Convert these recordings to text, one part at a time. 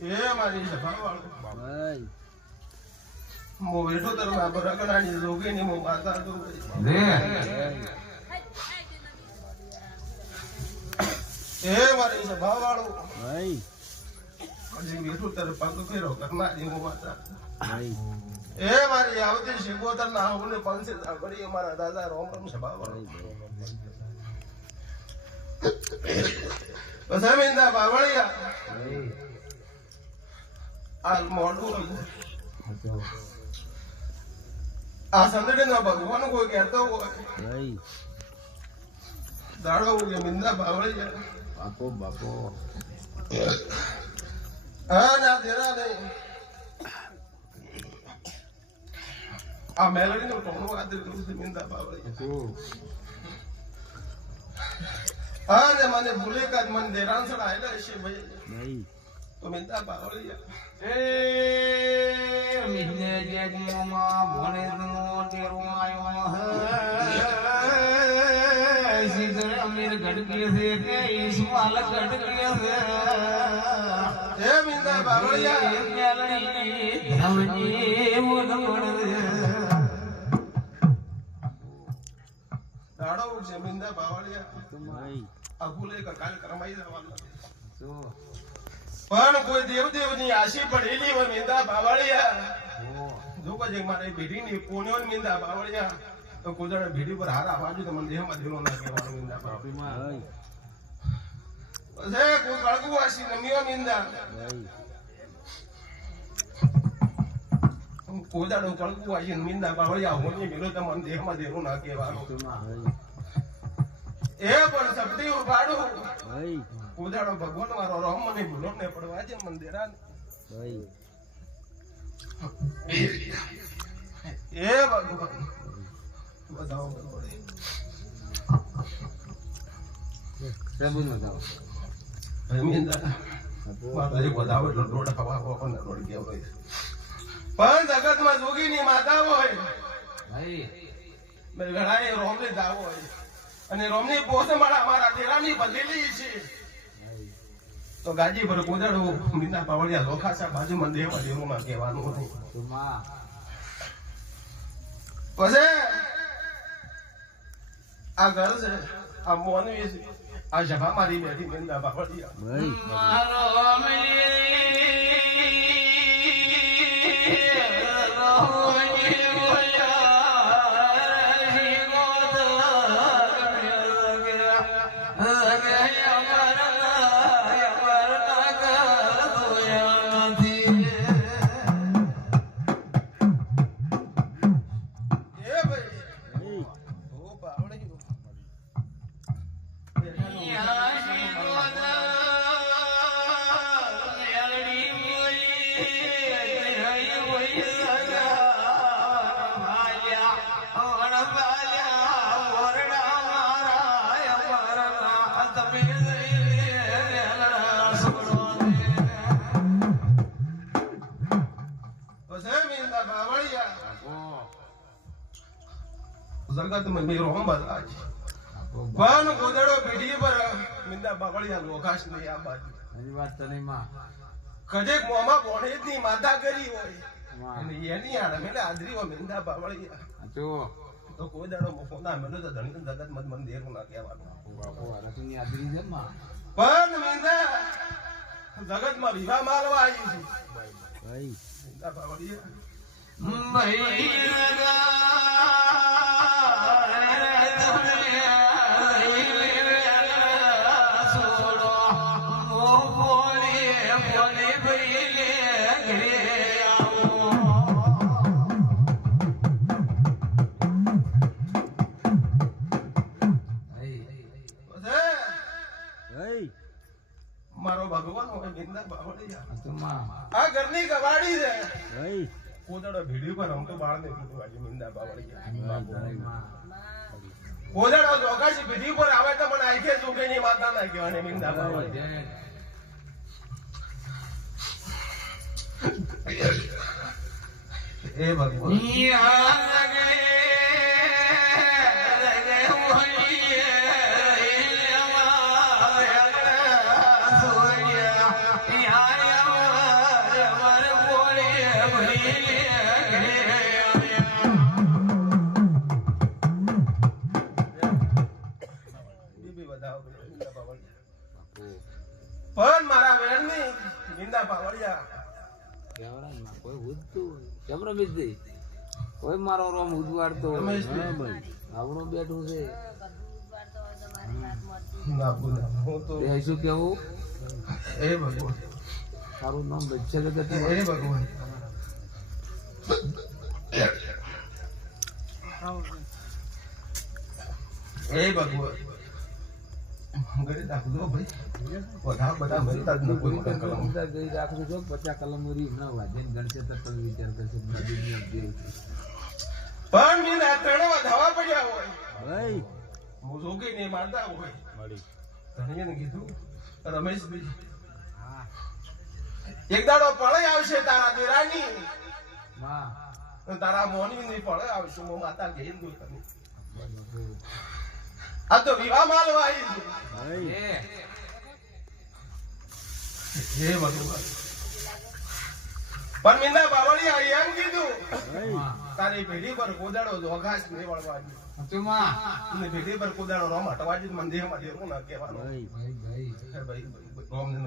એ મારી સભાવાળો મો બેઠો તર બાબર રગણાની જોગીની મો માતા તો એ મારી સભાવાળો હજી બેઠો તર પગ ફેરો કરનારી મો માતા એ મારી આવતી શિકોતર ના આવને પંસે કરી અમારા દાદા રોમ રોમ સભાવાળો પસમિંદા બાવળિયા આ મોઢું આ સંદડીનો ભગવાન કોઈ કહેતો હોય દાડો કે મિંદા બાવળિયા બાપો હા ના તેરા નહીં આ મેલડી નો ટોણો આદર કરું છું મિંદા બાવળિયા હા ને મને ભૂલે કાદ મને દેરાન સડા આયલા છે ભાઈ તો મિંદા બાવળિયા એ મિને જગમાં ભણે નો તેરો આયો હે સીધર અમીર ગડકે છે કે ઇસ્માલ ગડકે છે એ મિંદા બાવળિયા એ મેલડી ધમજી મુદ પડે દાડો છે મિંદા બાવળિયા આ ભૂલે કાલ કરમાઈ જવાનું પણ કોઈ દેવદેવની આશી પડેલી હોય મિંદા બાવળિયા જો કે મારે ભીડીની કોણ્યો મિંદા બાવળિયા તો કોદળ ભીડી પર હારા બાજુ તો મને દેહમાં દેલો ના કહેવાનું મિંદા બાવળિયા છે કોઈ કળગુ આશી નમિયો મિંદા કોદાડો કળગુ આશી મિંદા બાવળિયા હોની મેલો તો મને દેહમાં દેલો ના કહેવાનું એ પણ સપટી ઉપાડું કોદાડો ભગવાન મારો રોમ મને ભૂલો ને પડવા છે મંદિરા એ ભગવાન બતાવો પણ જગતમાં જોગીની માતા હોય ઘણા રોમને દાવો હોય અને રોમની પોસ મારા અમારા તેરાની બદલી છે તો ગાજી પર કોદાડો મીના પાવડિયા લોખાસા બાજુ મંદિરમાં દેવમાં કહેવાનું નહીં પછી આ ઘર છે આ મોનવી છે આ સભા મારી બેઠી મીના જગત में मेरो हम बता પણ ગોદડો પીઢી પર મિંદા બાવળિયા લોકાશ ની આ બાજુ હજી વાત તો નહીં માં કદેક મોમાં બોણેજ ની માતા કરી હોય અને એની આડે મેલે આદરી હોય મિંદા બાવળિયા જો તો ગોદડો મોફોના મેલો તો ધણી જગત મત મન દેર ના કહેવાનું બાપો રતુની આદરી છે માં પણ મિંદા જગત માં વિવાહ માલવા આવી છે ભાઈ મિંદા બાવળિયા મારો ભગવાન હોય મિંદા બાવળિયા આ ઘરની કવાડી છે કોદડો ભીડી પર રમતો બાળ ને કુટવાજી મિંદા બાવળિયા કોદડો જોગાસી ભીડી પર આવે તો મને આઈકે જોગેની માતા ના કહેવાની મિંદા બાવળિયા એ ભગવાન બી વધાવો મીંદા બાવળિયા પણ મારા વેણની મીંદા બાવળિયા કેવડા કોઈ ઉડતું કેમરો મિસ્ત્રી કોઈ મારો રોમ ઉદવાડતો આવડો બેઠું છે ના બોલા હું તો એ શું કેવું એ ભગવાન તારું નામ બચ્ચે કે એ ભગવાન એ ભગવાન ગરી દાખલો ભાઈ બધા મળતા જ ન કોઈ ગઈ રાખું છો 50 કલમરી ના વાજન ગણશે તો પણ વિચાર કરશે નદીની અબજી પણ મીના ત્રણ વધાવા પડ્યા હોય ભાઈ હું જોગી ને મારતા હોય મળી ધણીને કીધું રમેશભાઈ એક દાડો પળે આવશે તારા દેરાની માં તારા મોની ની પળે આવશે હું માતા ઘેર દઉં તને આ તો વિવાહ માલવા આવી છે હે ભગવાન પણ મીંદા બાવળિયા એમ કીધું તારી પેઢી પર કોદાડો જોગાશ નહીં વળવાની ને પેઢી પર કોદાડો રોમ હટવાજી મંદિરમાં દેવું ના કહેવાનું ભાઈ રોમ ને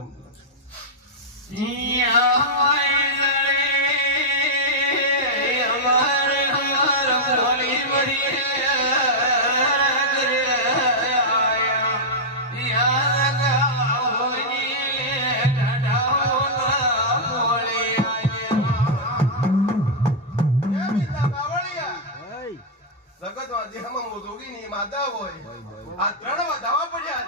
માતા હોય આ ત્રણ વધાવા પડ્યા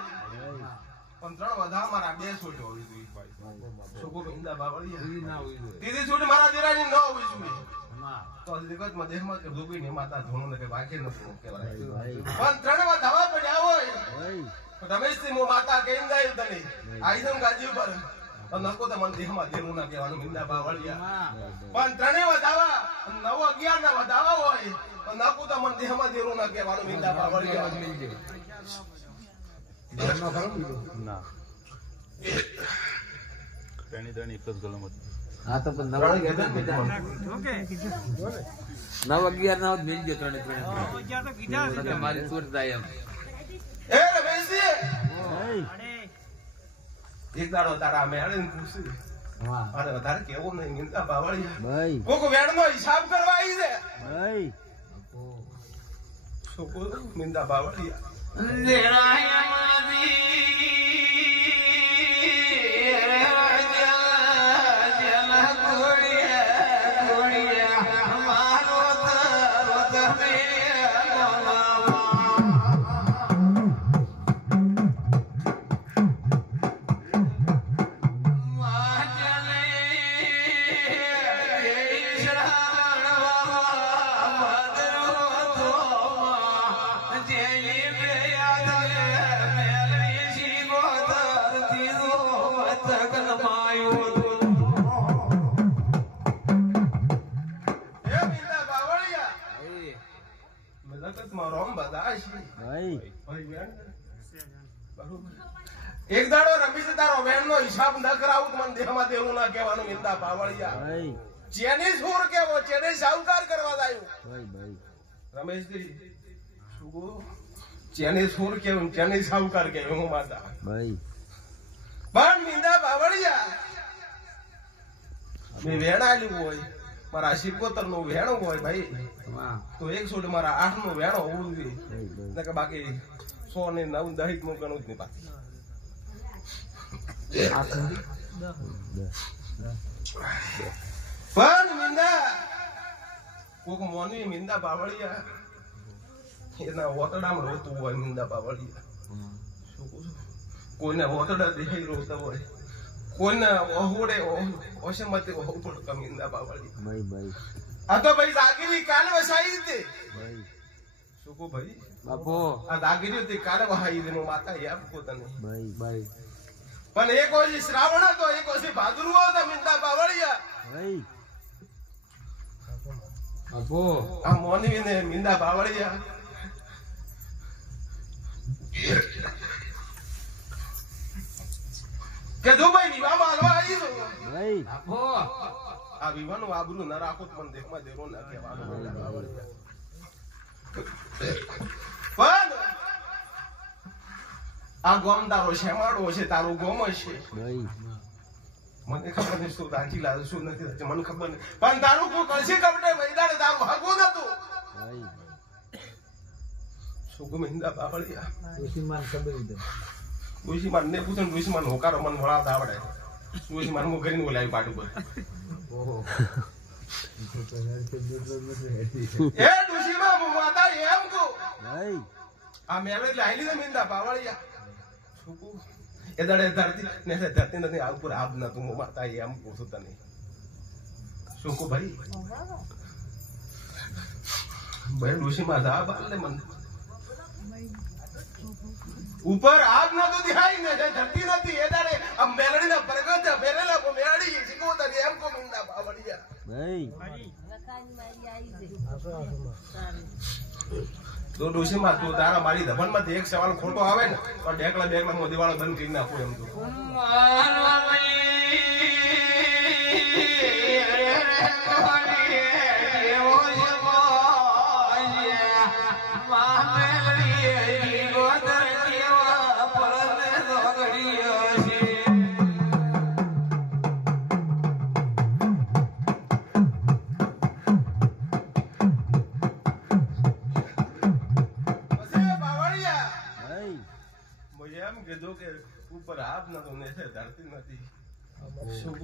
પણ ત્રણ વધા મારા બે છોડ હોવી જોઈએ સુકો મીંદા બાવળિયા ત્રીજી છોડ મારા દેરાની ન હોવી જોઈએ તો જગતમાં દેહમાં કે ધોબીની માતા ધોનું ને કે વાકે ન કહેવાય પણ ત્રણ વધાવા પડ્યા હોય રમેશથી મો માતા કેમ જાય તને આઈસમ ગાજી પર નકો તો મન દેહમાં દેવું ના કહેવાનું મીંદા બાવળિયા પણ ત્રણે વધાવા 9 11 ના વધાવા હોય નકો તો મન દેહમાં દેવું ના કહેવાનું મીંદા બાવળિયા ના ત્રણેય એક જ કલમ હા તો 9 11 ના મિલ ગયો ત્રણે મારી છોડ થાય એમ એ રમેશજી એક દાડો તારા મેળે પૂછ્યું અરે વધારે કેવું નહીં મીંદા બાવળિયા ભાઈ કોક વેણનો હિસાબ કરવા આવી છે ભાઈ છોકો મીંદા બાવળિયા એક દાડો રમીશ તારો વેણ નો હિસાબ ન કરાવું તો મને દેહમાં દેવું ના કહેવાનું મીંદા બાવળિયા જેને સુર કેવો જેને સાવકાર કરવા દાયું રમેશજી શું જેને સુર કેવું જેને સાવકાર કેવું હું માતા પણ મીંદા બાવળિયા મેં વેણ આલ્યું હોય મારા 77 નું વેણ હોય ભાઈ તો 100 મારા 8 નું વેણ હોવું જોઈએ કે બાકી 100 ને 9 10 નું ગણું જ નહીં બાકી પણ મીંદા કોક મોની મીંદા બાવળિયા એના ઓતડામાં રોતું હોય મીંદા બાવળિયા કોઈને ઓતડા દેખાઈ રોતા હોય કોઈને ઓહુડે ઓશમતે ઓહુ પડે મીંદા બાવળિયા આ તો ભાઈ દાગીરી કાલ વસાઈ હતી શું કો ભાઈ બાપો આ દાગીરી હતી કાલ વહાઈ હતી માતા યાદ કો તને પણ એક ઓછી શ્રાવણ હતો એક ઓછી ભાદરવો હતો મીંદા બાવળિયા આ મોની ને મીંદા બાવળિયા કે જો ભાઈ વિવાહમાં હાલવા આવી તો આ વિવાહનું આબરૂ ના રાખો તો મને દેખમાં દેરો ના કહેવાનું પણ આ ગોમ તારો શેમાડો છે, તારું ગોમ છે. મને ખબર નહીં શું રાંચી લાવે શું નથી રાંચી, મને ખબર નહીં. પણ તારું કોઈ કળશી કપડે વૈદાડે તારું હાગું નતું. શું ગમે હિંદા બાવળિયા. ડોશીમાન ને પૂછે, ડોશીમાન હોકારો મને વળાવતા આવડે. ડોશીમાન હું કરીને બોલાવી પાટું પર. એ ડોશીમાં હું માતા એમ કહું. આ મેળે એટલે આઈ લીધા મિંદા બાવળિયા. શું કહું એ દડે ધરતી ને ધરતી નથી આ ઉપર આબ નતું હું માતા એમ કહું છું તને. શું કહું ભાઈ ભાઈ ડોશીમાં જા બાલ ને મને ઉપર આગ નતો દેખાય ને ધરતી નથી એ દાડે આ મેલડી ના પરગત ફેરેલા કો મેલડી શીખો તને એમ કો મિંદા બાવળિયા. તો ડોશીમાં તું તારા મારી ધબન માંથી એક સવાલ ખોટો આવે ને તો ઢેકલા બેકલા મોદી વાળો બંધ કરી નાખું એમ તો. એમ કીધું કે ઉપર આપ નતો ને ધરતી નથી. શું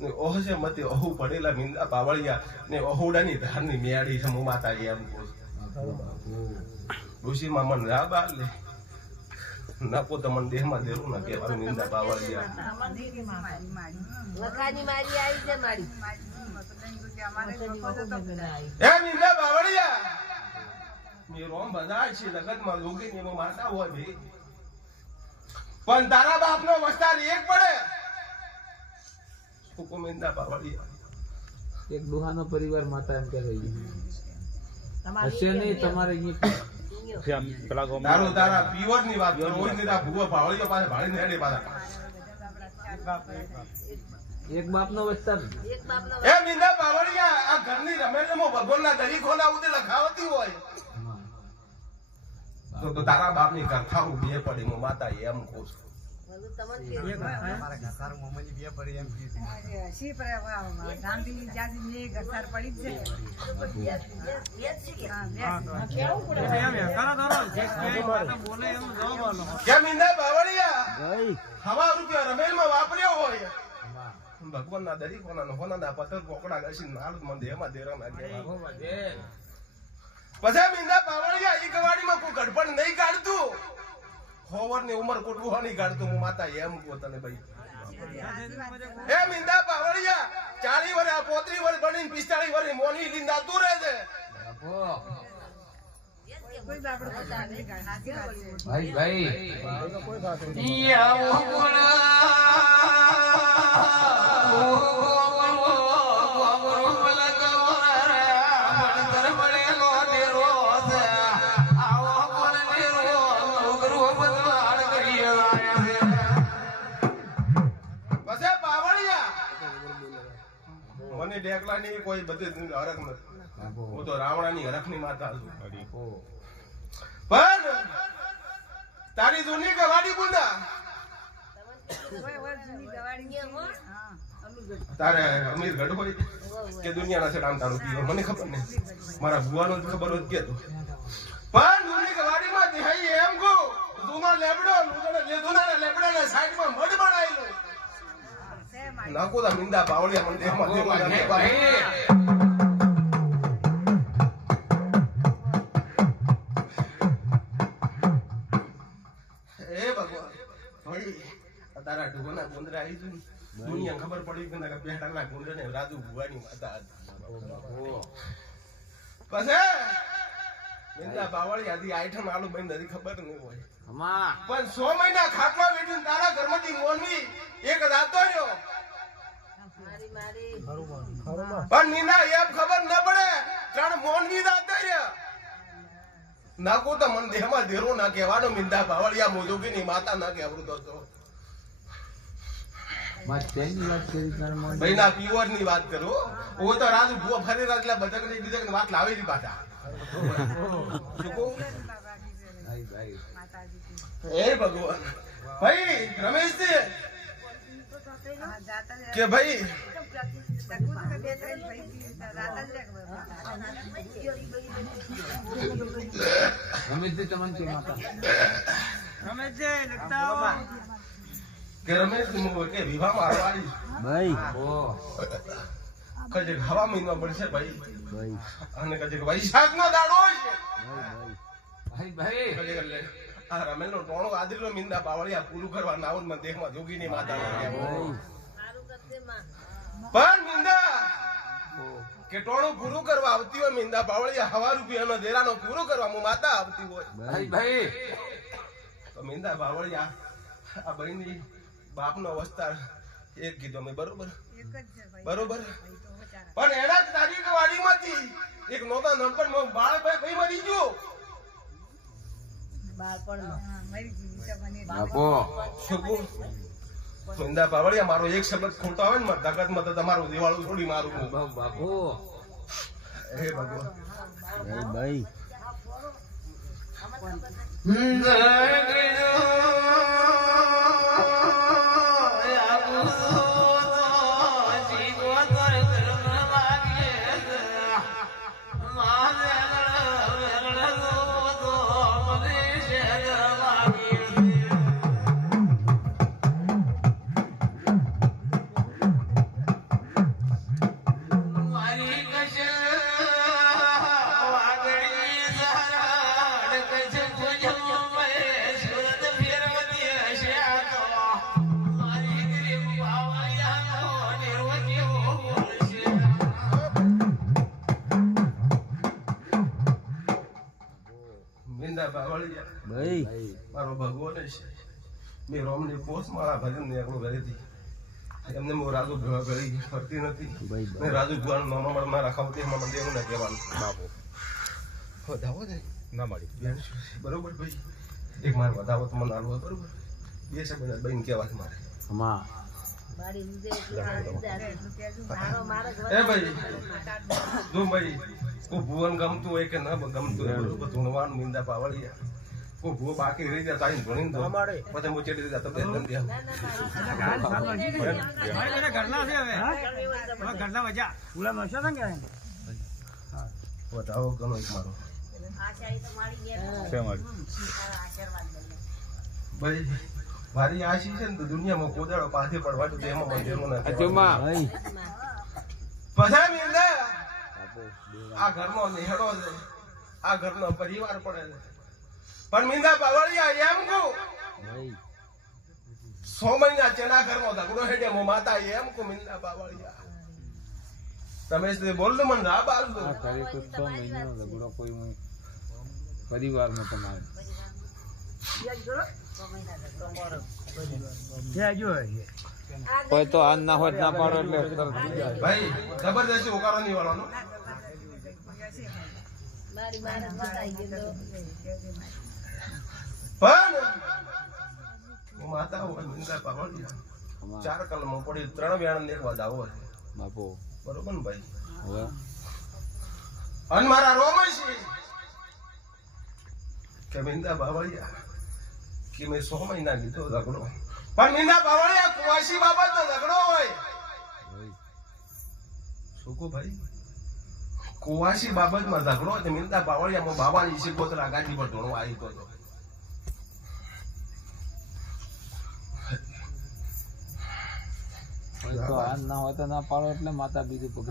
ને ઓહ છે મતે ઓહુ પડેલા મિંદા બાવળિયા ને ઓહુડાની ધારની મેળી છે માતા એમ કહું. ડોશીમાં મન રા બાર લે ના પોતા મન દેહમાં દેરું ના કહેવાનું મિંદા બાવળિયા. એ મિંદા બાવળિયા મે રોમ બધા છે જગતમાં લોગી ને માતા હોય ભઈ, પણ તારા બાપ નો વસ્તાર એક પડે. હુકુમિંદા બાવળિયા એક દુહાનો પરિવાર માતા એમ કહે હશે નહીં તમારે તારો તારા પીવર ની વાત કરો ઓય ની તા ભૂવો બાવળિયો પાસે ભાળી ને હેડે પાછા એક બાપ નો વસ્તાર. એ મિંદા બાવળિયા આ ઘરની રમેલમો ભગવાનના દરી ખોલા ઉતે લખાવતી હોય તો તારા બાપ ની કરથાઓ બે પડી મો માતા એમ કહું છું. હવા રૂપિયા રમેલમાં વાપર્યો હોય ભગવાન ના દરી કોના હોના પથ્થર પોકડા ઘસી નાળ મને એમાં દેરા નાખ્યા. પછી મીંદા બાવળિયા ઈ ગવાડીમાં કોઈ ગડપણ નહીં કાઢતું. હોવર ની ઉંમર કોટવું હની કાઢતું હું માતા એમ કહું તને ભાઈ. એ મીંદા બાવળિયા 40 વર્ષ 35 વર્ષ બનીને 45 વર્ષ મોની લીંદા તું રહે છે. ભાઈ ભાઈ મને ઢેકલા ની કોઈ બધી હરખ નથી. હું તો રાવણા ની હરખ ની માતા છું. પણ તારી જૂની ગવાડી બુંદા તારે અમીર ગઢ હોય કે દુનિયાના છે રામ તારું પીવો મને ખબર નહીં. મારા ભુવાનો જ ખબર હોત કે પણ જૂની ગવાડી માં દેહાઈ એમ કહો જૂનો લેબડો જૂના લેબડા ને સાઈડ માં મઢ બનાવેલો નાખો તા મિંદા બાવળિયા મને દેહમાં દેવા તારા ઢોના ગુંદરા આવી છું દુનિયા ખબર પડી કે બેઠાના ગુંદર ને રાજુ ભુવાની માતા પછી મિંદા બાવળી આધી આઈઠમ આલુ બંધ હતી ખબર નહીં હોય પણ 100 મહિના ખાટલા વેઠીને તારા ઘરમાંથી મોનવી એક રાતો રહ્યો પણ નીના એમ ખબર ન પડે 3 મોનવી રાતો રહ્યો નાકો તો મન દેહમાં દેરો ના કહેવાનો મિંદા બાવળિયા મોજોગી ની માતા ના કહેવડતો હતો. ભાઈ ના પીવર ની વાત કરો ઓ તો રાજુ ભૂવો ફરી રાજલા બતક ની બીજક ની વાત લાવેલી પાછા. હે ભગવાન ભાઈ રમેશજી કે ભાઈ રમેશજી તમને કે માતા કે રમેશ કે વિવાહમાં આવવાની ભાઈ કજે હવા મહિનો પડશે ભાઈ ભાઈ અને કજે વૈશાખ નો દાડો છે ભાઈ ભાઈ કજે લે આ રમેલ નો ટોણો આદરીનો મિંદા બાવળિયા પૂરું કરવા નાવન માં દેખમાં જોગીની માતા પણ મિંદા કે ટોણું પૂરું કરવા આવતી હોય મિંદા બાવળિયા હવા રૂપિયાનો દેરાનો પૂરું કરવા હું માતા આવતી હોય ભાઈ ભાઈ તો મિંદા બાવળિયા આ બહેની બાપનો અવસ્થા એક કીધો મેં બરોબર બરોબર પણ એના તારીખ વાડીમાંથી એક નોતા નંબર માં બાળ ભાઈ મરી ગયો બાપો શું મિંદા બાવળિયા મારો એક શબ્દ ખોટો આવે ને મારા તાકાત માં તો તમારું દિવાળું છોડી મારું બાપો હે ભગવાન ભાઈ ભાઈ મારો ભગવાન છે મેં રોમની પોસ માળા ભરીને નીકળું ઘરેથી એમને હું રાજુ ભેગા કરી ફરતી નથી મેં રાજુ ભુવાનું નામ ના રાખવા એમાં મને એવું ના કહેવાનું બાપુ વધાવો ને ના મળી બરોબર ભાઈ એક મારે વધાવો તો મને આલવો બરોબર બે શબ્દ બહેન કહેવાય મારે માં એ ભાઈ જો ભાઈ કોઈ ભુવન ગમતું હોય કે ન ગમતું હોય બરોબર ધૂણવાનું મીંદા પાવળિયા કોઈ ભૂવો બાકી રહી જાય તારી ધૂણી દો પછી હું ચેડી જતો બે દમ દે વધાવો ગણો એક મારો છે મળી ભાઈ મારી આશી છે ને તો દુનિયામાં કોદાળો પાછે પડવા તો એમાં મંદિરનું નથી પછી મીંદા આ ઘરનો નેહડો છે આ ઘરનો પરિવાર પડે છે પણ મીંદા પાવળિયા એમ કહું 100 મહિના ચેના ઘરમાં ઝઘડો હેડે મો માતા એમ કહું મીંદા પાવળિયા રમેશ બોલ દો મને રાબ આલ દો કરી તો 6 મહિનાનો ઝઘડો કોઈ પરિવારમાં તમારે કોઈ તો આન ના હોય ના પાડો એટલે ભાઈ જબરદસ્તી ઉકારો નહીં વાળવાનો પણ હું માતા હોય મીંદા પાવળિયા 4 કલમો પડી 3 વેણ ને એક વાદ આવો બાપો બરોબર ને ભાઈ હવે અન મારા રોમય કે મીંદા બાવળિયા કે મેં 100 મહિના લીધો ઝઘડો પણ મીંદા બાવળિયા કુવાસી બાબત તો ઝઘડો હોય શું કહો ભાઈ કુવાસી બાબતમાં ઝઘડો હોય તો મીંદા બાવળિયામાં બાવાની શીખોતરા ગાડી પર ધોણો આવી ગયો તો આન ના હોય તો ના પાડો એટલે માતા બીજું પગત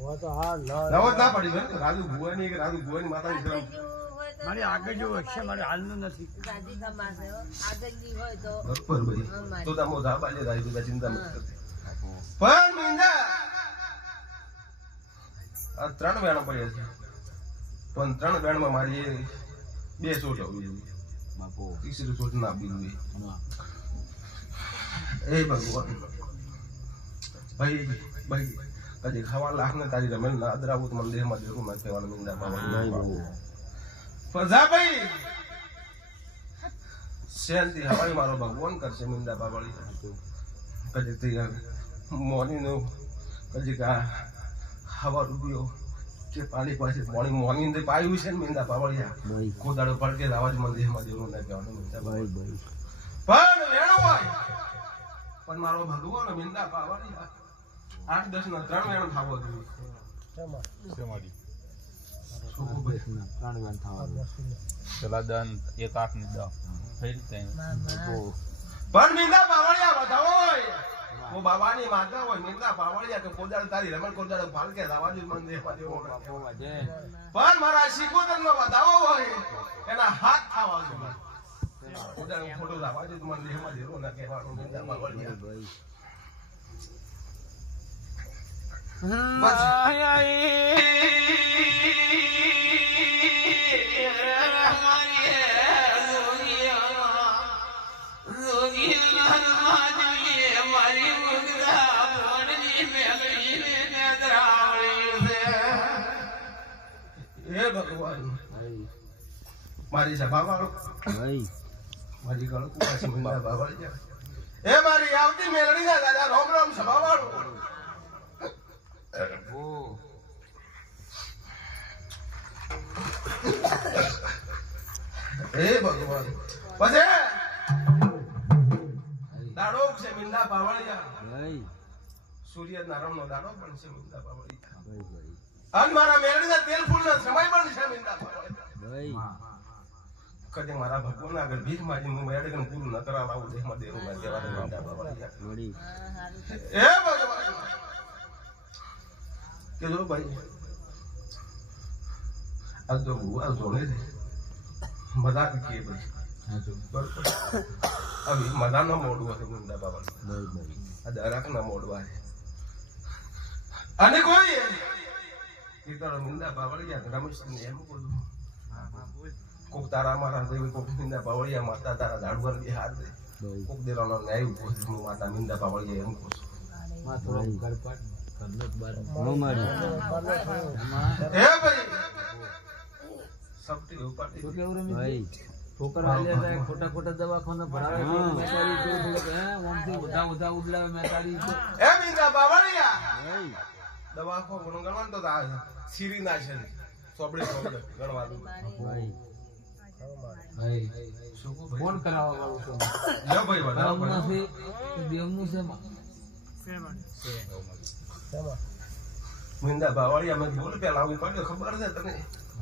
નવત ના પડી ભાઈ રાજુ ભુવાની કે રાજુ ભુવાની માતાની તરફ મારી આગળ જો છે મારે હાલનું નથી બરોબર ભાઈ તો તમો ધાબાલે રાઈ તું ચિંતા મત કર પણ મીંદા આ 3 વેણો પડ્યા છે પણ 3 વેણમાં મારી 2 સોટ આવી જોઈએ બાપો ત્રીસરી સોટ ના આપી જોઈએ એ ભગવાન ભાઈ ભાઈ કદી ખાવા લાખ ને તારી રમેલ ના અદરાવું તો મને દેહમાં જરૂર ના કહેવાનું મીંદા પાવળિયા ફજા ભાઈ શાંતિ હવાઈ મારો ભગવાન કરશે મીંદા પાવળિયા કદી તે મોની નો કદી કા હવા રૂપિયો કે પાલી પાસે પાણી મોની અંદર પાયું છે ને મિંદા પાવળિયા ભાઈ કોદાળો પડકે આવાજ મંદિરમાં દેવું ના કહેવાનું મિંદા ભાઈ ભાઈ પણ વેણો હોય પણ મારો ભગવાન મિંદા પાવળિયા 8-10 ના 3 વેણો થાવો જોઈએ શેમાડી શું ભાઈ પ્રાણ ગાન થવાનું પેલા દન 1-8 ની 10 થઈ રીતે પણ મિંદા પાવળિયા વધાવો હોય ઓ બાબાની માતા હોય મિંદા પાવળિયા કે કોદાળ તારી રમણ કોદાળ ફાલકે આવાજ મંદિરમાં દેવું ના કહેવાનું પણ મારા શિકોતરનો વધાવો હોય એના હાથ થાવા જોઈએ કોદાળ ફોટો આવાજ મંદિરમાં દેવું ના કહેવાનું મિંદા પાવળિયા ભાઈ હે ભગવાન મારી સભા વાળો ભાઈ મારી ગળો કુવાસી મિંદા પાવળિયા એ મારી આવતી મેલડી ના દાદા રામ રામ સભા વાળો ઓ હે ભગવાન પછી દાડો છે મિંદા પાવળિયા ભાઈ સૂર્ય નારાયણનો દાડો પણ છે મિંદા પાવળિયા ભાઈ ભાઈ અને મારા મેળડીના તેલ ફૂલના સમય પણ છે મિંદા પાવળિયા ભાઈ કદે મારા ભગવાન આગળ ભીખ માંગી હું મેળડીને પૂરું ન કરાવડાવું દેહમાં દેવું ના કહેવાનું મિંદા પાવળિયા વળી હે ભગવાન કે જો ભાઈ આ તો આ જોને છે મજાક કે ભાઈ બરોબર હવે મજાનો મોડું હશે મિંદા પાવળિયા ભાઈ ભાઈ આ દરાકના મોડવા છે અને કોઈ એ તારો મિંદા પાવળિયા રમેશને એમ બોલું કોક તારા મારા દેવી કોક મિંદા પાવળિયા માતા તારા ઝાડુવાર બે હાથ દે ભાઈ કોક દેરાનો ન્યાય ઉભો છે હું માતા મિંદા પાવળિયા એમ કહું છું માં થોડો ગળપાટ કરનો બાર નો મારી હે ભાઈ સબટી ઉપાડી તો કેવું રે ભાઈ ઠોકર આલે જાય ખોટા ખોટા દવાખાના ભરાવે મેટાડી તો હે ઓમથી ઉધા ઉડલાવે મેટાડી તો હે મિંદા પાવળિયા ભાઈ દવાખો ગણવાનું તો આ સીરી ના છે સોબડે ગણવાનું ભાઈ ભાઈ શું કહું ફોન કરાવવા વાળું છું લ્યો ભાઈ વધારો ગામના છે કે દેવનું છે મિંદા પાવળિયા મેં બોલ પેલા આવું પડ્યો ખબર છે તને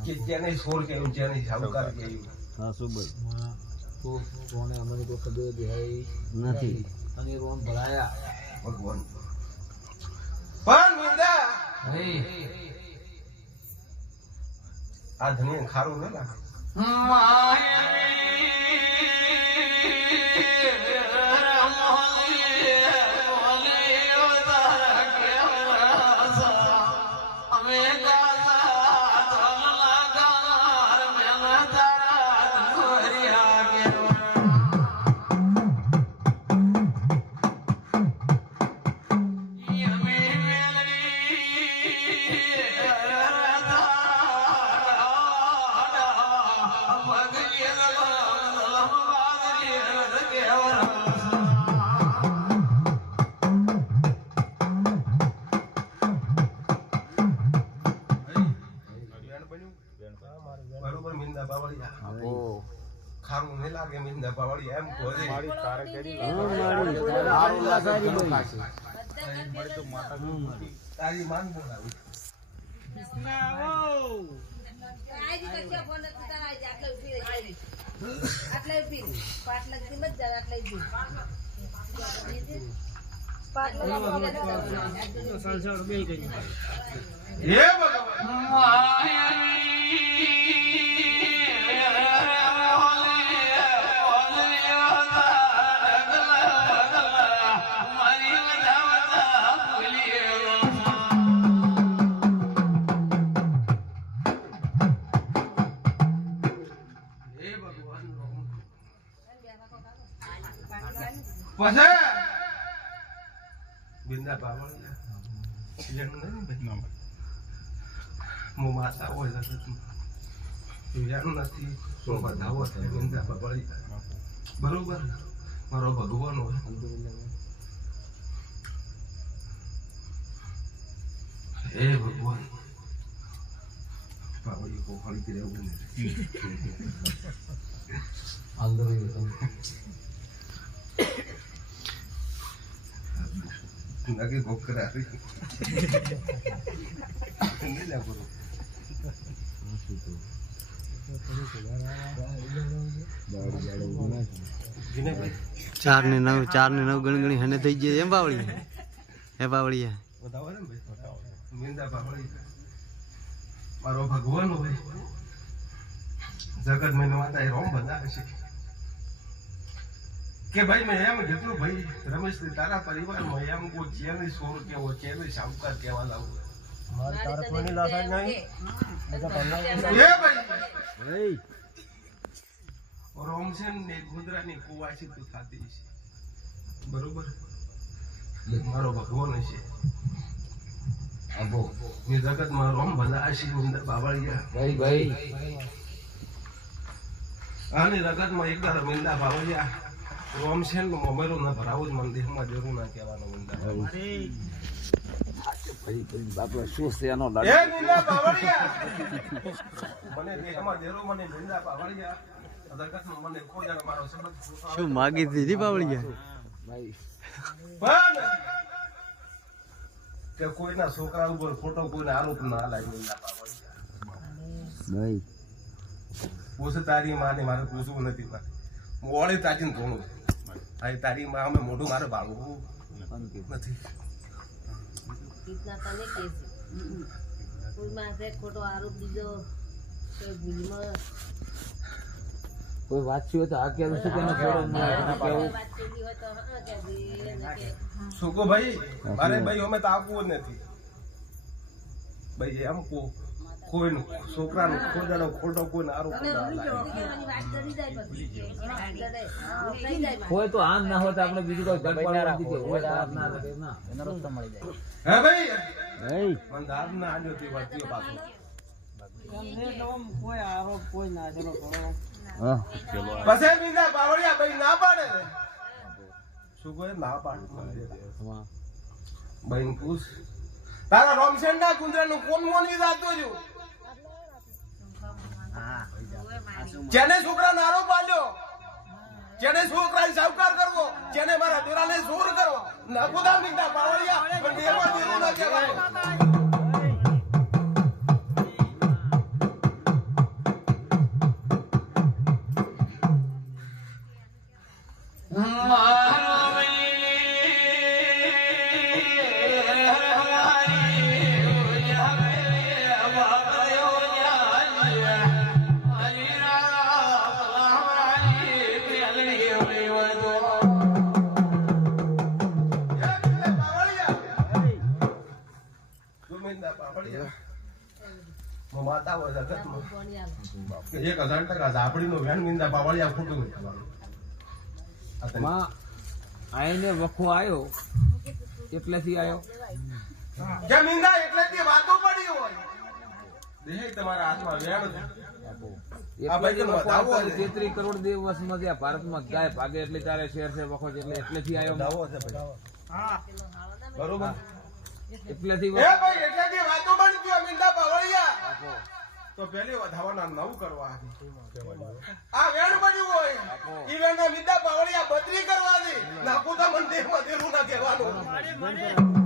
કે જેને સોર કેવું જેને સાવકાર કેવું હા સુબલ તો કોને અમને કોઈ ખબર દેહાઈ નથી અને રોન ભરાયા ભગવાન પણ મિંદા ભાઈ આ ધણી ખારું ન લાગે બરોબર મિંદા પાવળિયા ઓ ખારું નહીં લાગે મિંદા પાવળિયા એમ કહો છે. મારી કારગરી તારી માન બોલાવી હે ભગવાન પછી બિંદા પાવળિયા જેનું નહીં ભાઈ હું માતા હોય જગતમાં નથી શું બધાવો થાય બિંદા પાવળિયા બરોબર મારો ભગવાન હોય હે ભગવાન પાવડી કોફળી કે રહેવું નગે ગોકરા નહીં ના કરું ચાર ને નવ ગણગણી હને થઈ જાય એમ બાવળી હે બાવળી બતાવો ને ભાઈ મિંદા પાવડી મારો ભગવાન હોય જગત મેં માતા એ રોમ બનાવે છે કે ભાઈ મેં એમ જેટલું ભાઈ રમેશ તારા પરિવારમાં એમ કોઈ ચેની સોર કેવો ચેની શાહુકાર કેવા લાવું મારી તારે કોઈની લાસાઈ નહીં એ ભાઈ રોમસેન ને ગુજરાતની કુવાસી તું થતી છે બરોબર મારો ભગવાન છે મેં જગતમાં રોમ ભલા છે બાવળિયા ભાઈ આની રગતમાં એક દાડો મિંદા બાવળિયા રોમસેન નું મમેરું ના ભરાવું જ મંદિરમાં જરૂર ના કહેવાનો મિંદા બાપા શું છે એનો એ મિંદા બાવળિયા મને દેહમાં જરૂર મને મિંદા બાવળિયા જગતમાં મને ખોજાનો મારો શબ્દ શું માગી હતી બાવળી ભાઈ પણ કે કોઈના છોકરા ઉપર ખોટો કોઈને આરોપ ના લાગે મિંદા બાવળિયા ભાઈ પૂછ તારી માને મારે પૂછવું નથી મોડે તાજીને ધોણું આ તારી માં અમે મોઢું મારે બાળવું નથી ખોટો આરોપ દીધો ભૂલમાં કોઈ વાંચ્યું હોય તો આ કેવું શું કેવું સુકો ભાઈ મારે ભાઈ અમે તો આપવું જ નથી ભાઈ એમ કોઈનું છોકરાનું ખોજાનો ખોટો કોઈને આરોપ હોય તો આમ ના હોય તો આપણે બીજું કોઈ ગડબડ હોય તો આમ ના લાગે ના એનો રસ્તો મળી જાય હે ભાઈ ભાઈ મને દાદ ના આજો તે વાતીઓ પાછો કોઈ આરોપ કોઈ ના ચલો હા પછી બીજા બાવળિયા ભાઈ ના પાડે ને શું કોઈ ના પાડે ભાઈ પૂછ તારા રોમસેન ના ગુંજરાનું કોણ મોની જાતો જો જેને છોકરાનો આરોપ આલ્યો જેને છોકરાને સાવકાર કરવો જેને મારા દેરાને જોર કરવો નકુદા મિંદા બાવળિયા પણ દેવા દેવું ના કહેવાય માતા હોય જગતમાં 1000% ઝાપડીનો વેણ મિંદા બાવળિયા ખોટું માં આઈને વખો આવ્યો એટલેથી આવ્યો કે મિંદા એટલેથી વાતો પડી હોય દેહ તમારા હાથમાં વેણ છે આ ભાઈ નો દાવો છે 33 કરોડ દિવસમાં જે ભારતમાં ગાય ભાગે એટલે તારે શેર છે વખો એટલે એટલેથી આવ્યો દાવો છે ભાઈ હા બરોબર એટલેથી એ ભાઈ એટલેથી વાતો બની ગયો મિંદા બાવળિયા તો પહેલી વધાવાના નવ કરવા આ વેણ બન્યું હોય ઈ વેણના મિંદા બાવળિયા બદલી કરવા દે નાકુતા મંદિરમાં દેરું ના કહેવાનું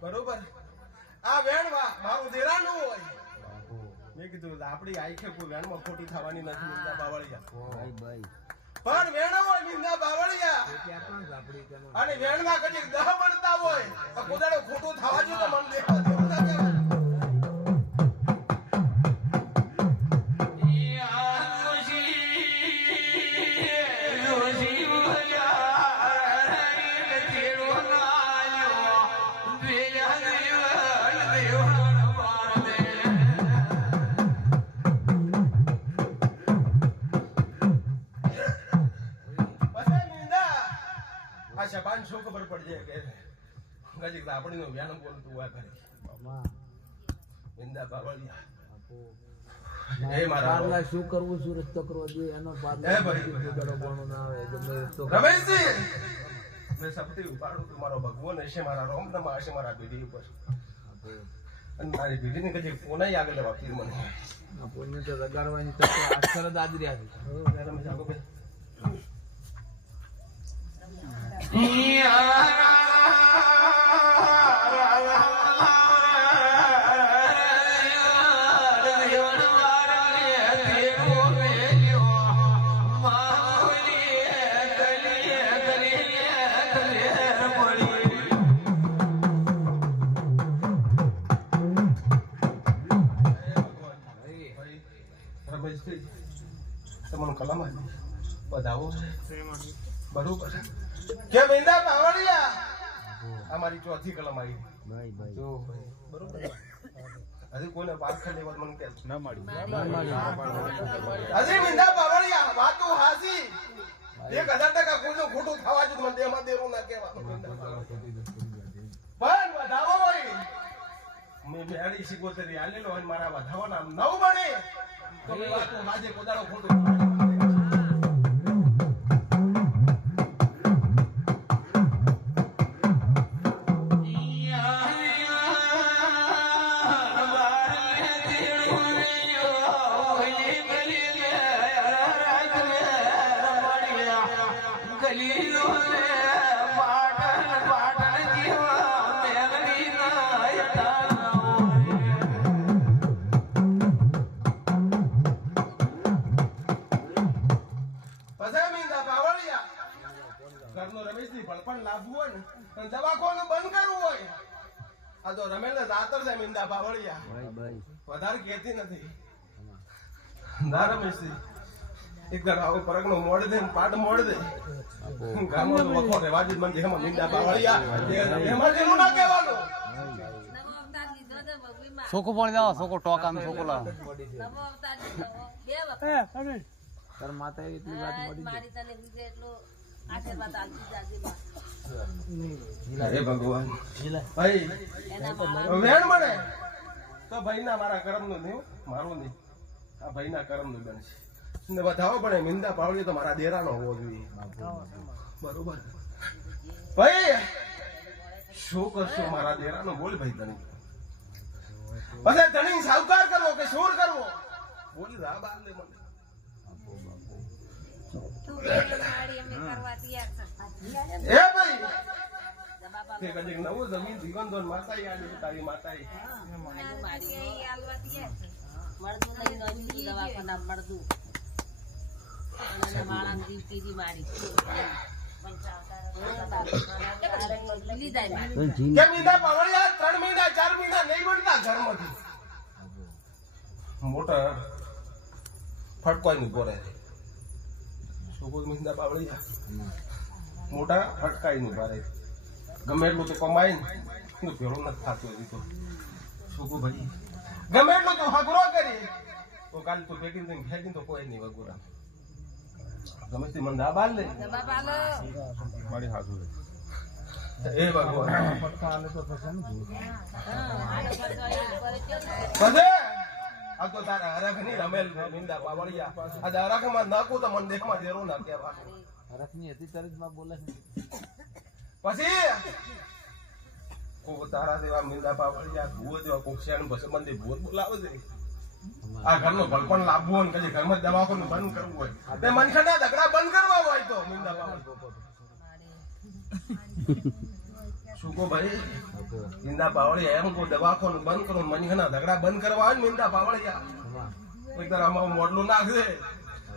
બરોબર આ વેણ મારું દેરાનું હોય. મેં કીધું આપણી આંખે કોઈ વેણમાં ખોટી થવાની નથી મીંડા બાવળિયા. પણ વેણ હોય મીંડા બાવળિયા અને વેણમાં કદી દહ બનતા હોય તો કોદાળો ખોટું થવા જોઈએ તો મન દેખવા દેવું ના કહેવાય. શબાન શું ખબર પડી જાય કે ગજીક આપણી નો વ્યાયામ બોલતું હોય કરે મીંડા બાવળિયા. એ મારા શું કરવું શું રસ્તો કરવો જોઈએ એનો રમેશજી મેં સપટી ઉપાડું તું મારો ભગવાન હશે મારા રોમ નમા હશે મારા ભીડી ઉપર અને મારી ભીડીની કદી કોનાઈ આગળ લેવા મને પુણ્ય તો લગાડવાની તક અક્ષર જ આદરી આવી. રમેશ આગળ બે તમારું કલમ બધાવો બરોબર કે મીંડા બાવળિયા અમારી ચોથી કલમ આવી બરોબર. હજી કોઈને પાછળ લેવા મને કે ના મળી હજી મીંડા બાવળિયા વાતો હાસી 1000% કોઈનું ખોટું થવા જોઈએ મને દેમાં દેવું ના કહેવાનું. પણ વધાવો હોય મેં મેળી સિકોતરી આલેલો અને મારા વધાવાના 9 બને તો મેં વાતો આજે કોદાળો ખોટું દવાખાનું બંધ કરવું હોય આ તો રમેલ રાતર છે મીંડા બાવળિયા વધારે કહેતી નથી. ના રમેશજી એકદમ આવો પરગ નો મોડ દે પાટ મોડ દે ગામનો વખો રેવા જ મને જેમાં મીંડા બાવળિયા એમાં જેનું ના કહેવાનું. સોકો પણ જાઓ સોકો ટોકામ સોકો લાવો તાર માતા એટલી વાત મળી મારી તને બીજે એટલું આશીર્વાદ આપી જાજે બા. હે ભગવાન ભાઈ વેણ મળે તો ભાઈના મારા કર્મનું નહીં મારું નહીં આ ભાઈના કર્મનું બનશે ને બતાવો પડે મીંડા પાવડી તો મારા દેરાનો હોવો જોઈએ બરોબર. ભાઈ શું કરશો મારા દેરાનો બોલ ભાઈ તને પછી ધણી સાવકાર કરવો કે શોર કરવો બોલ રા બાર લે મને તું બેન મારી અમે કરવા તૈયાર છે. એ ભાઈ કે કદી નવું જમીન જીવન દોન માતાઈ આલી તારી માતાઈ મારી અહીં આલવા તૈયાર છે. મળદું લઈ નવી દવાખાના મળદું અને માળા જીવતી મારી કે મીંડા પાવળિયા 3 મહિના 4 મહિના નહીં બનતા ઘરમાંથી મોટા ફટકોય નહીં બોરે શું કોઈ મીંડા પાવળિયા મોટા ફટકાઈ નહીં બારે ગમે એટલું તો કમાઈ ને ભેળું નથી થતું હજી તો શું કહું ભાઈ ગમે એટલું તો હગરો કરી તો કાલે તું ભેગી થઈને ફેંકી તો કોઈ નહીં વગોરા ગમે તે મને દાબાલ લે મારી હાજુ એ ભગવાન પટકા આલે તો પછી પછી આ તો તારા હરખ ની રમેલ મીંડા પાવળિયા આ હરખમાં નાખું તો મને દેખમાં દેરું ના કહેવા હરખની હતી તરત માં બોલે છે પછી કોઈ તારા દેવા મીંડા પાવળિયા ભૂવો દેવા કોક્ષિયાનું પછી મને ભૂત બોલાવે છે આ ઘરનો ભલપણ લાવવું હોય કદી ઘરમાં દવાખાનું બંધ કરવું હોય તે મનખંડા દગડા બંધ કરવા હોય તો મીંડા પાવળિયા શું શું કહો ભાઈ મીંદા પાવળિયા એમ કહો દવાખાનું બંધ કરો મનીના ઝઘડા બંધ કરવા આવે ને મીંદા પાવળિયા એક તારા આમાં મોડલું નાખે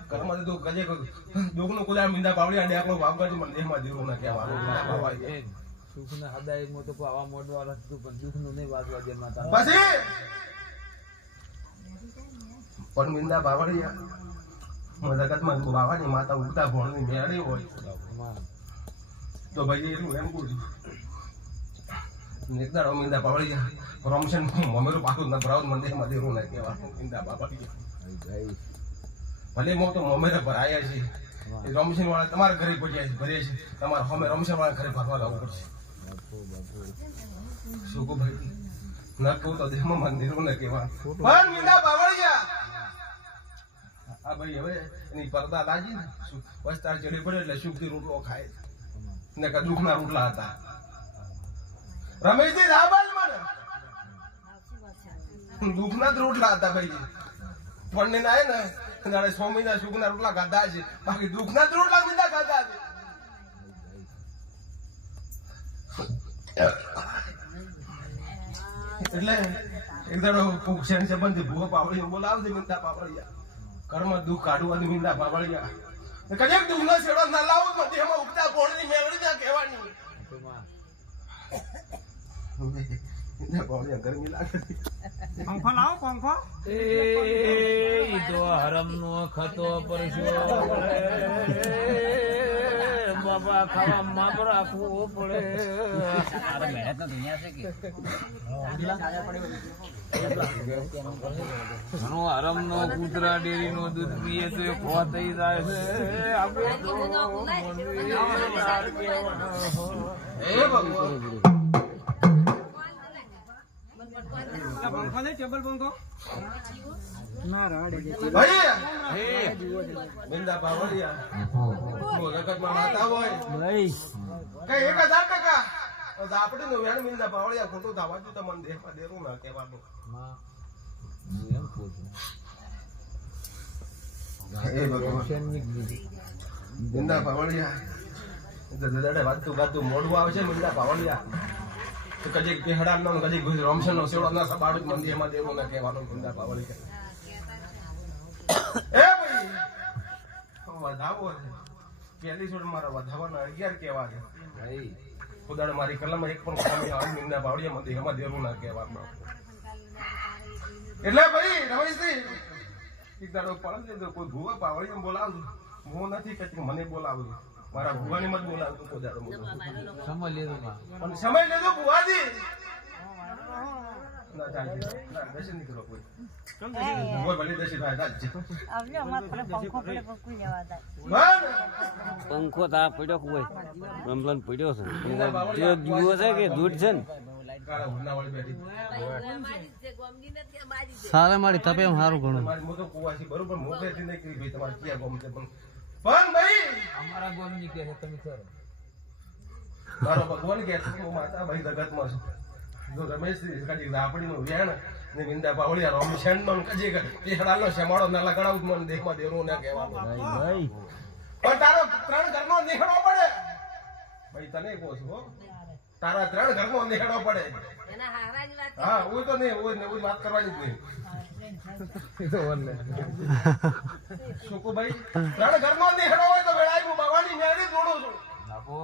ઘરમાં તો કજે દુઃખનું કુદા મીંદા પાવળિયા ને આપણો વાપરજો મને દેહમાં જીરું ના કહેવાનું મીંદા પાવળિયા સુખના હદાયમાં તો આવા મોડવા રાખતું પણ દુઃખનું નહીં વાગવા દે માતા પછી પણ મીંદા પાવળિયા જગતમાં બાવાની માતા ઉગતા ભણની મેળી હોય તો ભાઈ એટલું એમ કહું છું એકદાડો મીંદા પાવળિયા રમશન મમેરું પાછું ના ભરાવ મંદિરમાં દેરું ના કહેવાનું મીંદા પાવળિયા ભલે મો તો મમેરે ભરાયા છે રમશન વાળા તમારા ઘરે ભરીએ છે તમારે અમે રમશન વાળા ઘરે ભરવા લાવવું પડશે શું કહું ભાઈ ના કહું તો દેહમાં મંદિરો ને કહેવાનું પણ મીંદા પાવળિયા આ ભાઈ હવે એની પરદા લાગી ને વસ્તાર ચડી પડે એટલે સુખથી રોટલો ખાય ને કે દુઃખના રોટલા હતા રમેશજી રાબાલ મને દુઃખના જ રોટલા હતા ભાઈ પણ ને આય ને જાણે સ્વામીના સુખના રોટલા ખાધા છે બાકી દુઃખના જ રોટલા મીંદા ખાધા છે એટલે એક દાડો કુક્ષણ સંબંધી ભૂવો પાવળી બોલાવજે મીંદા પાવળિયા ઘરમાં દુઃખ કાઢવાની મીંદા પાવળિયા કજેક દુઃખનો છેડો ના લાવો તો તેમાં ઉગતા પોળની મેળડી ના કહેવાની મીંદા પાવળિયા ગરમી લાગે પંખો લાવો પંખો એ તો હરમનો ખતો પરશો બાબા ખાવા માપ રાખવું પડે મહેનત દુનિયા છે કે હરમ નો કૂતરા ડેરી નો દૂધ પીએ તો ખો થઈ જાય છે આપણે પંખો ને ટેબલ પંખો ના રાડે ભાઈ મીંદા પાવળિયા જગતમાં માતા હોય ભાઈ કઈ 1000% આપણે નું વેણ મીંદા પાવળિયા ખોટું થવા દઉં તો મને દેહમાં દેરું ના કહેવાનું એ ભગવાન મીંદા પાવળિયા વાતું મોડું આવે છે મીંદા પાવળિયા તો કદી પેહડા નો કદી રમશન નો સેવડો ના સબાડું મંદિર એમાં દેવું ના કહેવાનું મીંદા પાવળિયા એ ભાઈ વધાવો છે પહેલી છોડ મારા વધાવાના 11 કહેવા છે ભાઈ ખુદાડ મારી કલમ એક પણ ખામી આવે મીંદા પાવળિયા મંદિર એમાં દેવું ના કહેવાનું એટલે ભાઈ રમેશજી એક દાડો પડે તો કોઈ ભૂવા પાવળિયા બોલાવજો હું નથી કહેતી મને બોલાવજો મારા ભૂવાની મત બોલાવજો કોઈ દાડો સમય લેજો પણ સમય લેજો ભૂવાજી ના ચાલશે ના દર્શન નહીં કરો કોઈ ભૂવા ભલે દર્શન થાય ચાલશે પંખો તા પડ્યો કોઈ રમલન પડ્યો છે જે જુઓ છે કે દૂધ છે ને કાળા હુનાવાળી બેઠી સારે મારી તપે એમ સારું ઘણું મારી મોટો કુવાસી બરોબર મોકલેથી નહીં કરી ભાઈ તમારે ક્યાં ગમ છે પણ ભાઈ અમારા ગોમની કે તમે કરો મારો ભગવાન કે હું માતા ભાઈ જગતમાં છું જો રમેશ કદી રાપડી નું વેણ ને મીંદા પાવળિયા રોમશન નો કજી પેહડાનો શેમાડો ના લગાડાવ મને દેખમાં દેરો ના કહેવાનો ભાઈ પણ તારો 3 ઘરનો નિહળો પડે ભાઈ તને કહું છું હો તારા 3 ઘરનો નિહળો પડે એના હારા જ વાત હા ઓય તો નહીં ઓય વાત કરવાની જ નહીં શું કહું ભાઈ 3 ઘરનો નિહળો હોય તો વેળાઈ હું બાવાની મેળી જોડું છું નાખો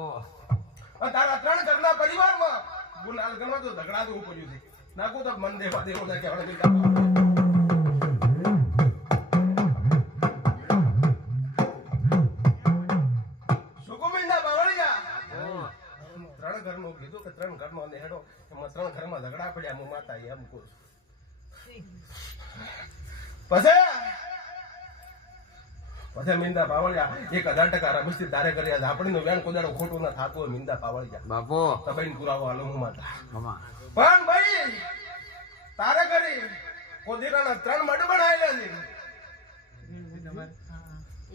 તારા 3 ઘરના પરિવારમાં ગુલાલ ગણવા તો ઝઘડા તો પડ્યું છે નાખું તો મન દેવા દેવો ના કહેવાય સુકુમિંદા બાવળિયા 3 ઘરનું કીધું કે 3 ઘરનો નેડો એમાં 3 ઘરમાં ઝઘડા પડ્યા હું માતા એમ કહું પછી મીંદા પાવળિયા 1000% રમેશથી તારે કરી આપણીનું વેણ કોદાડો ખોટું ના થતું હોય મીંદા પાવળિયા બાપો તબઈન પુરાવો હાલો હું માતા મામા પણ ભાઈ તારે કરી કોદીરાના 3 મડ બનાવેલા છે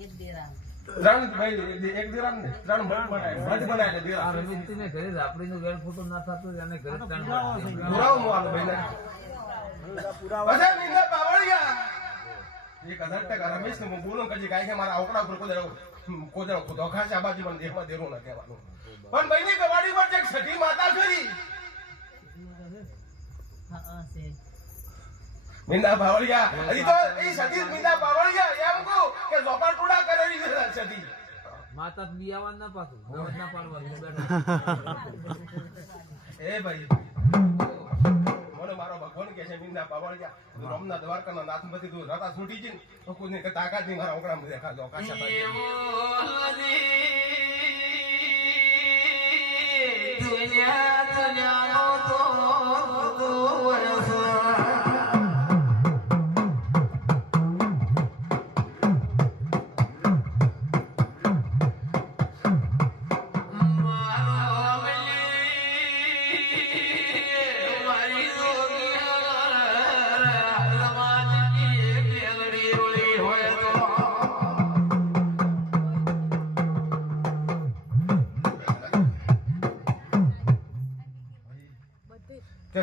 એક દેરા 3 ભાઈ એક દિરામ ને 3 મડ બનાવેલા આ દિરામ રવિન્દ્રને ઘરે આપણીનું વેણ ફોટો ના થતું એને ઘરે પુરાવો હું હાલો ભાઈ પછી મીંદા પાવળિયા 1000% રમેશ ને હું બોલું કજી કાઈ કે મારા આવકડા ઉપર કોઈ કોદળો ખુદો ખાસ આ બાજુ મને દેહમાં દેરો ના કહેવાનું પણ ભાઈની ગવાડી પર જે સતી માતા ખરી હા છે મીંડા બાવળિયા હજી તો એ સતી મીંડા બાવળિયા એમ કહું કે ઝોપા ટુડા કરેલી છે સતી માતા બિયાવા ના પાછું ગોળ ના પાડવાનું એ ભાઈ મને મારો ભગવાન કે છે મીંડા બાવળિયા રોમના દ્વારકાના નાથમાંથી તું રાતા છૂટી જઈને તો કોઈને કે તાકાત નહીં મારા ઓકડામાં દેખા દો કાશા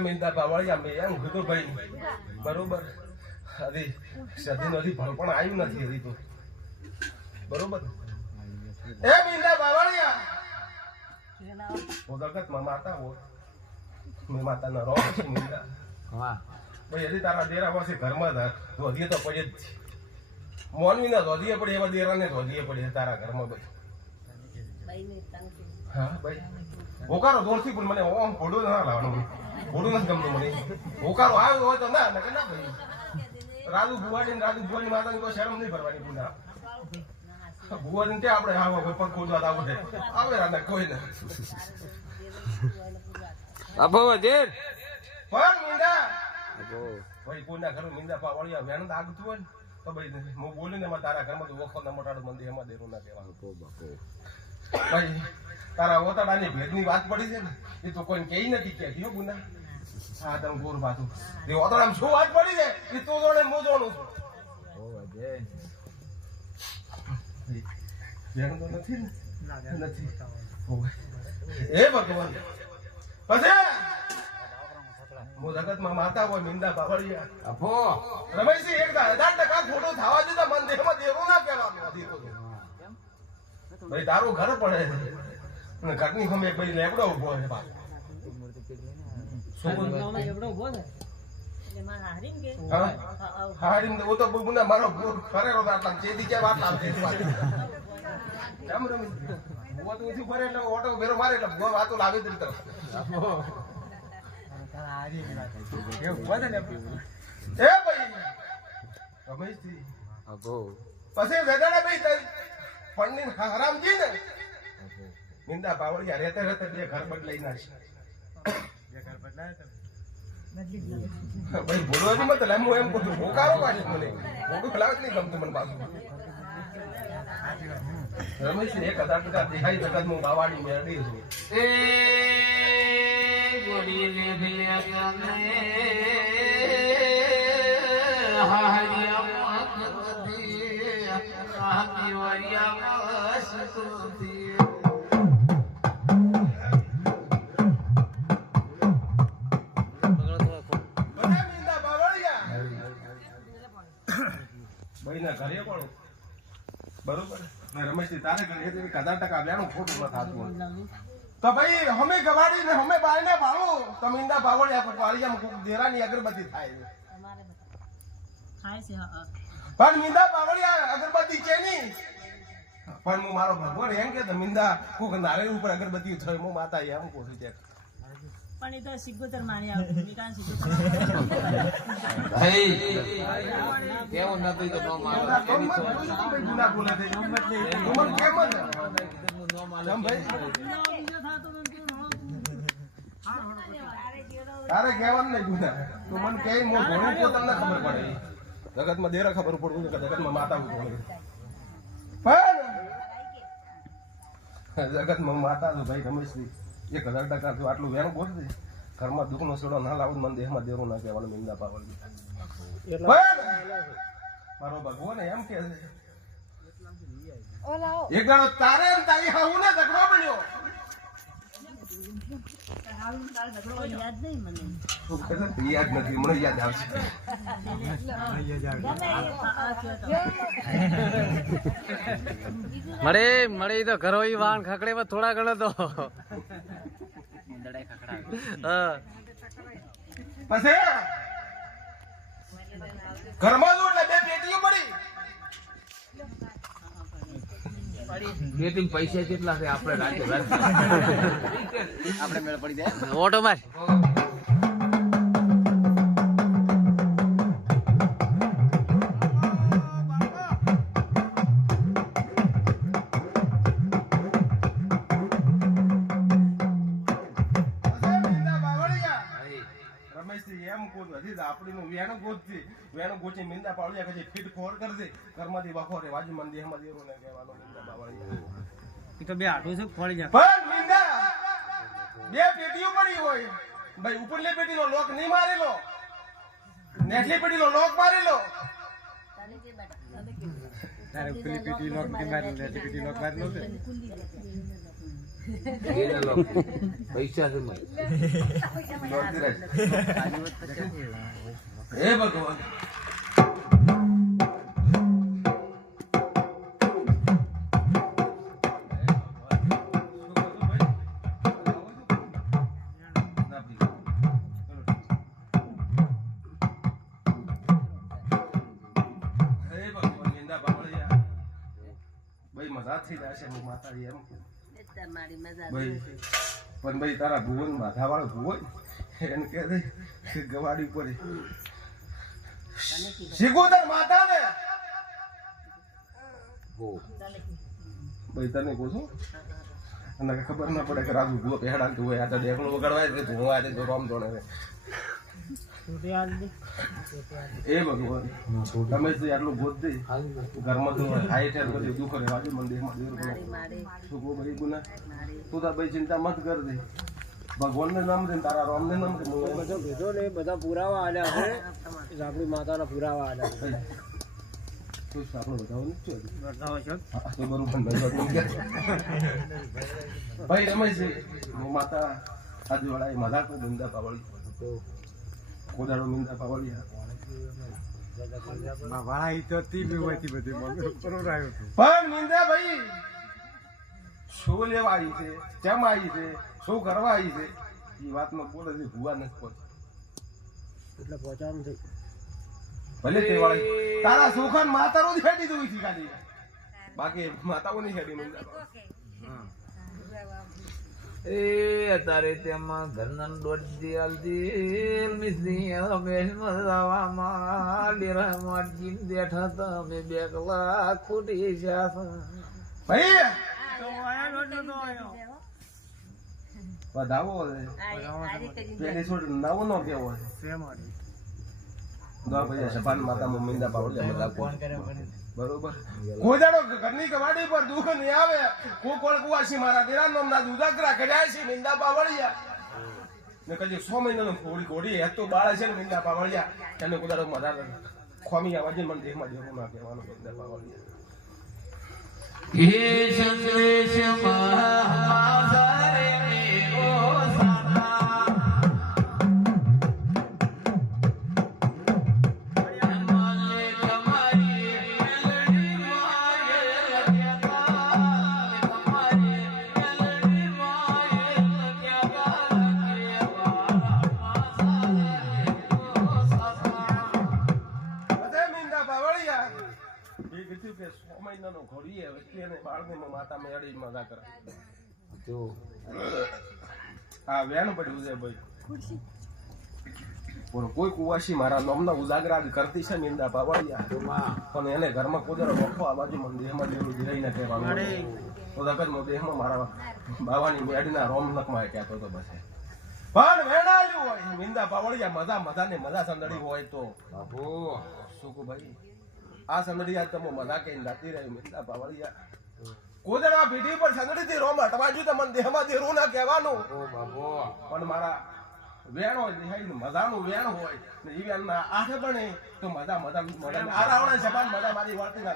મીંડા બાવળિયા મેં એમ કીધું ભાઈ બરોબર હજી સદીનો હજી ભણ પણ આવ્યું નથી હજી તો બરોબર એ મીંડા બાવળિયા જગતમાં માતા હો મેં માતાના રો છું મીંડા વાહ ભાઈ હજી તારા દેરા પાસે ઘરમાં ધોધીએ તો પડે જ છે મોનવીને ધોધીએ પડે એવા દેરાને ધોધીએ પડે તારા ઘરમાં ભાઈ ભાઈને તંગ હા ભાઈ હોકારો દોરથી પણ મને ઓમ ફોડું ના લાવવાનું ફોડું નથી ગમતું મને હોકારો આવ્યો હોય તો ના ના ભાઈ રાજુ ભુવાની માતાની કોઈ શરમ નહીં ભરવાની પુના ભુવાની ત્યાં આપણે હા કોઈ પગ ખોદવા આવડે આવે રાને કોઈ ને અબો દેર પણ મીંડા અબો ભાઈ કોઈના ઘર મીંડા પાવળિયા વેણ આગતું હોય ને તો ભાઈ હું બોલીને તારા ઘરમાં તો વખત ના મોટાડું મંદિર એમાં દેરું ના કહેવાનું ભાઈ તારા ઓતાડાની ભેદની વાત પડી છે ને એ તો કોઈ કહી નથી કે કયો ગુના હા તમે ગોર બાતું એ ઓતાડામાં શું વાત પડી છે એ તો જોડે મોજોણું છું ભેણ તો નથી ને નથી એ ભગવાન પછી હું જગતમાં માતા હોય મીંડા બાવળિયા અબો રમેશજી 1000% ખોટું થવા દીધા મન દેહમાં દેવું ના કહેવાનું હતી તો ભાઈ તારું ઘર પડે છે અને ઘરની સામે ભાઈ લેબડો ઉભો છે બાપ એવડો ઉભો છે એટલે મારા હારીમ કે હારીમ ઓ તો બુના મારો ફરેરો દાટલા ચેદી કે વાત આવતી કેમ રમી ઓ તો ઉથી ફરે એટલે ઓટો બેરો મારે એટલે બો વાતો લાવી દે તરફ એ ભાઈ રમેશજી અબો પછી વેદાડા ભાઈ પણની હરામજી ને મીંડા બાવળિયા રહેતે રહેતે બે ઘર બદલાઈ નાખી ભાઈ બોલવાની મત લે હું એમ કહું હોકારો પાડી મને મોટું ખલાવત નહીં ગમતું મને પાછું રમેશ 1000% દેખાઈ જગત હું બાવાડી મેળવી છું એ ગોડી ને ભિયા ગમે હારિયા મકતી આહી વરિયા મસ્તુતી ઘરે પણ બરોબર ને રમેશજી તારે ઘરે 1000% વ્યાણું ખોટું ન થાતું તો ભાઈ હમે ગવાડી ને હમે બાયને ભાળો તમીંદા બાવળિયા પાળિયામાં કોક દેરાની અગરબત્તી થાય અમારે થાય છે હા પણ મીંદા બાવળિયા અગરબત્તી છે ની પણ હું મારો ભગવાન એમ કે મીંદા કોક નારિયેળ ઉપર અગરબત્તી થાય હું માતા એમ કહું છું પણ એ તો સિગ્ગોતર મારી આવે નિકાન સિગ્ગોતર ભાઈ કેવું નતું તો નો મારો ગુના બોલે છે ઉમર કેમ જ જમ ભાઈ તારે કહેવાનું નહીં ગુના તું મને કહે હું ભણું તો તમને ખબર પડે જગતમાં દેરા ખબર પડવું કે જગતમાં માતા હું પણ જગતમાં માતા છું ભાઈ રમેશજી 1000% જો આટલું વેણ બોલ દે ઘરમાં દુઃખનો સોડો ના લાવું મન દેહમાં દેરું ના કહેવાનું મીંડા પાવળની મારો ભગવાન એમ કે છે એક દાડો તારે તારી હાઉ ને ઝઘડો બન્યો યાદ નહીં મને. શું કહે છે? યાદ નથી, મને યાદ આવશે. મળે તો ઘરો વાહન ખકડે માં થોડા ગણો તો હા પછી ઘરમાં જો એટલે બે પેટીઓ પડી. બે ત્રણ પૈસા કેટલા છે આપણે રાતે આપણે મેળ પડી જાય ઓટો માર વેણું ગોચી મીંડા પાડ્યા કે ફીટ ફોર કરજે ઘરમાંથી વખો રે વાજી મંદી હમદી ને કહેવાનો મીંડા બાવળિયા. તો બે આટલું છે ફળી જાય પણ મીંડા બે પેટીઓ પડી હોય ભાઈ, ઉપરલી પેટીનો લોક નહીં મારેલો, નેટલી પેટીનો લોક મારેલો. તને કે બેટા તારે પેલી પીટી લોક ની બાર લે પીટી લોક બાર નો છે પૈસા છે હે ભગવાન મજા થઈ જશે માતા એમ તમારી મજા ભાઈ. પણ ભાઈ તારા ભુવન માથા વાળો ભુવન એને કહે છે કે ગવાડી પડે શીખોતર માતા ને ભાઈ તને કહું છું અને ખબર ના પડે કે રાજુ ભૂવો પહેડા તું હોય આ તો દેખણું વગાડવાય છે હું આ તો રોમ દોડે છે. એ ભગવાન તમે તો આટલું બોધ દે ઘરમાં તો હાઈટ બધું દુઃખ રહે વાજુ મંદિરમાં દેવ શું કહું ભાઈ ગુના તું તાર ભાઈ ચિંતા મત કર દે ભગવાન ને નામ દે તારા રામ ને નામ દે બધો કીધો ને બધા પુરાવા આલ્યા છે આપણી માતાના પુરાવા આલ્યા છે તું આપણો બતાવો નથી બતાવો છો આ તો બરોબર ભાઈ રમેશ હું માતા આજે વાળા એ મજાક ધંધા પાવળી કોદાળો મીંદા પાવળી વાળા ઈ તો તી બી હોતી બધી મને બરોબર આવ્યો હતો પણ મીંદા ભાઈ શું લેવા આવી છે, કેમ આવી છે, શું કરવા આવી છે એ વાતમાં બોલે છે ભૂવા નથી પહોંચે એટલે પહોંચવાનું છે ભલે તે વાળી તારા સુખાન માતારો જ હેડી દઉં છે ખાલી બાકી માતાઓ નહીં હેડી મીંદા એ તારે તેમાં ઘરના દોડતી આલતી મિસ્ત્રી રમેશ મજાવામાં ડેરામાં જીન બેઠા તમે બે કલાક ખોટી છે ભાઈ તો આયા લોટો તો આયો વધાવો પેલી છોડ નવો નો કેવો છે સેમ આડી દો ભાઈ સપાન માતા મીંદા પાવળી બધા ફોન બરોબર કોઈ દાડો ઘરની કવાડી પર દુઃખ નહીં આવે કોઈ કોણ કુવાસી મારા દેરા નામના દુધાકરા કઢાય છે મીંદા પાવળિયા ને કદી 100 મહિનાનો ઘોડી ઘોડી એ તો બાળ છે ને મીંદા પાવળિયા એને કોઈ દાડો મધા ખોમી આવાજે મને દેહમાં દેવું ના કહેવાનો મીંદા પાવળિયા હે સંદેશ મહાસારે મેરો સાના માતા મેળી મજા કરે હા વેણ પડ્યું છે ભાઈ કોઈ કુવાસી મારા નામના ઉજાગરા કરતી છે મીંદા પાવળિયા પણ એને ઘરમાં કોદરો વખો આ બાજુ દેહમાં દેવું રહીને કહેવાનું તો દગતનો દેહમાં મારા બાવાની મેળીના રોમનકમાં કહેતો હતો બસ પણ વેણાલ્યું હોય મીંદા પાવળિયા મજા મજા ને મજા સંદડી હોય તો શું કહું ભાઈ આ સંદડી આજ તમે મજા કઈ જાતી રહી મીંદા પાવળિયા કોદરા પીઢી પર સંદડી થી રોમ હટવાજુ તમને દેહમાં દેરું ના કહેવાનું પણ મારા વેણ હોય મજાનું વેણ હોય ને એ વેણ ના આંખે બને તો મજા મજા મજા આ રાવણા જબાન મજા મારી વર્તી ના